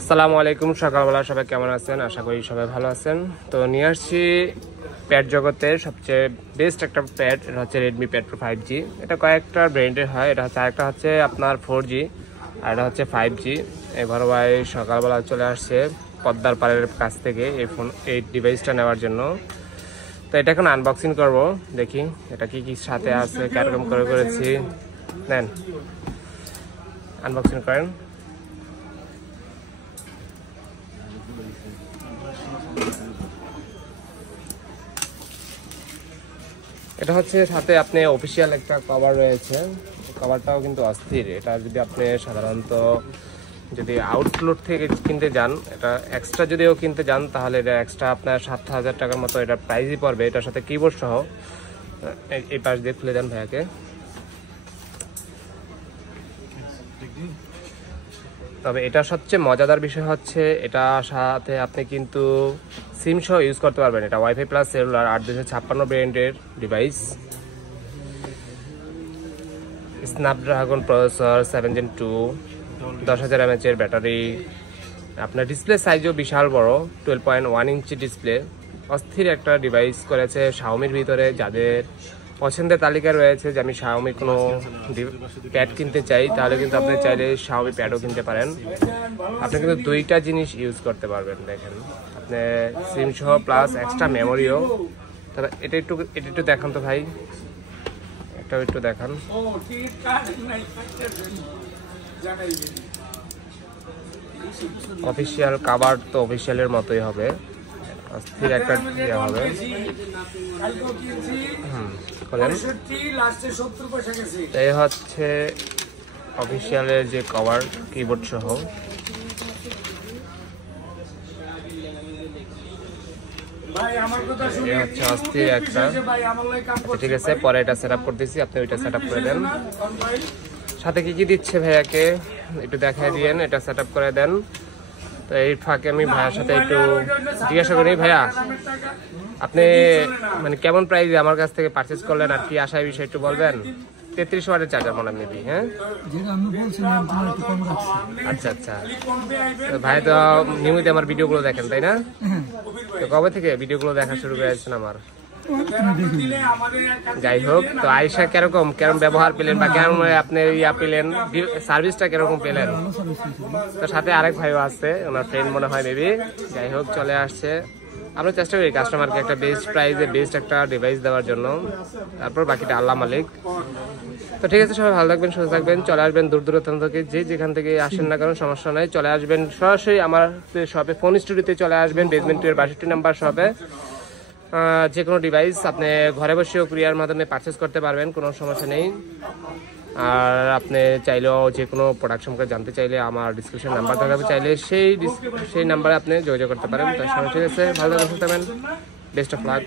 আসসালামু আলাইকুম, সকালবেলা সবাই কেমন আছেন? আশা করি সবাই ভালো আছেন। তো নিয়ে আসছি প্যাড জগতের সবচেয়ে বেস্ট একটা প্যাড, এটা হচ্ছে রেডমি প্যাড প্রো 5G। এটা কয়েকটা ব্র্যান্ডের হয়, এটা হচ্ছে আরেকটা হচ্ছে আপনার 4G আর এটা হচ্ছে 5G। এবার ভাই সকালবেলা চলে আসছে পদ্মার পাড়ের কাছ থেকে এই ডিভাইসটা নেওয়ার জন্য। তো এটা এখন আনবক্সিং করব, দেখি এটা কি কি সাথে আছে, কিরকম করে করেছি। নেন আনবক্সিং করেন। এটা হচ্ছে সাথে আপনি অফিসিয়াল একটা কভার রয়েছে, কভারটাও কিন্তু অস্থির। এটা যদি আপনি সাধারণত যদি আউটলুট থেকে কিনতে যান, এটা এক্সট্রা যদিও কিনতে যান তাহলে এটা এক্সট্রা আপনার 7,000 টাকার মতো এটা প্রাইসই পড়বে, এটার সাথে কিবোর্ড সহ। এই পাশ দিয়ে খুলে দেন ভাইয়াকে। তবে এটা সবচেয়ে মজাদার বিষয় হচ্ছে এটা সাথে আপনি কিন্তু সিম সহ ইউজ করতে পারবেন। এটা ওয়াইফাই প্লাস সেলুলার 8256 ব্র্যান্ডের device, Snapdragon processor 7 Gen 2, 10,000 mAh এর ব্যাটারি। আপনার ডিসপ্লে সাইজও বিশাল বড়, 12.1 ইঞ্চি ডিসপ্লে। অস্থির একটা ডিভাইস করেছে শাওমির ভিতরে। যাদের পছন্দের তালিকায় রয়েছে যে আমি শাওমির কোনো প্যাড কিনতে চাই, তাহলে কিন্তু আপনি চাইলে শাওমি প্যাডও কিনতে পারেন। আপনি কিন্তু দুইটা জিনিস ইউজ করতে পারবেন। দেখেন আপনি সিম সহ প্লাস এক্সট্রা মেমোরিও। তাহলে এটা একটু দেখান তো ভাই, এটাও একটু দেখান। অফিসিয়াল কভার তো অফিসিয়ালের মতোই হবে, অস্থির একটা ইয়ে হবে। এই হচ্ছে অফিসিয়ালের যে কভার, কিবোর্ড সহ। হচ্ছে অস্থির একটা। ঠিক আছে, পরে এটা সেট আপ করতেছি, আপনি ওইটা সেট আপ করে দেন। সাথে কি কি দিচ্ছে ভাইয়াকে একটু দেখাই দিয়েন, এটা সেট আপ করে দেন। তো এই ফাঁকে আমি ভাইয়ার সাথে একটু জিজ্ঞাসা করি, ভাইয়া আপনি মানে কেমন প্রাইসে আমার কাছ থেকে পারচেজ করলেন আর কি আশা, বিষয় একটু বলবেন। 33 ওয়াটের চার্জার মনে মেবি। হ্যাঁ আচ্ছা আচ্ছা, ভাই তো নিয়মিত আমার ভিডিওগুলো দেখেন তাই না? তো কবে থেকে ভিডিওগুলো দেখা শুরু করেছেন আমার? যাই হোক, তো আয়সা কেরকম ব্যবহার পেলেন বা কেমন আপনি ইয়া পেলেন, সার্ভিসটা কিরকম পেলেন? তো সাথে আরেক ভাইও আছে, ওনার ফ্রেন্ড মনে হয় মেবি। যাই হোক, চলে আসছে। আমরা চেষ্টা করি কাস্টমারকে একটা বেস্ট প্রাইসে বেস্ট একটা ডিভাইস দেওয়ার জন্য, তারপর বাকিটা আল্লাহ মালিক। তো ঠিক আছে, সবাই ভালো থাকবেন, সুস্থ থাকবেন। চলে আসবেন দূর দূরান্ত থেকে, যেখান থেকে আসেন না কারণ সমস্যা নাই, চলে আসবেন সরাসরি আমার শপে, ফোন স্টুডিওতে চলে আসবেন, বেসমেন্ট 2 এর 62 নাম্বার শপে। যে কোনো ডিভাইস আপনি ঘরে বসেও কুরিয়ার মাধ্যমে পারচেস করতে পারবেন, কোনো সমস্যা নেই। আর আপনি চাইলেও যে কোনো প্রোডাক্ট সম্পর্কে জানতে চাইলে আমার ডিসক্রিপশন নাম্বার দেখাবে, চাইলে সেই নাম্বারে আপনি যোগাযোগ করতে পারেন। তার সঙ্গে ঠিক আছে, ভালো থাকবেন, বেস্ট অফ লাক।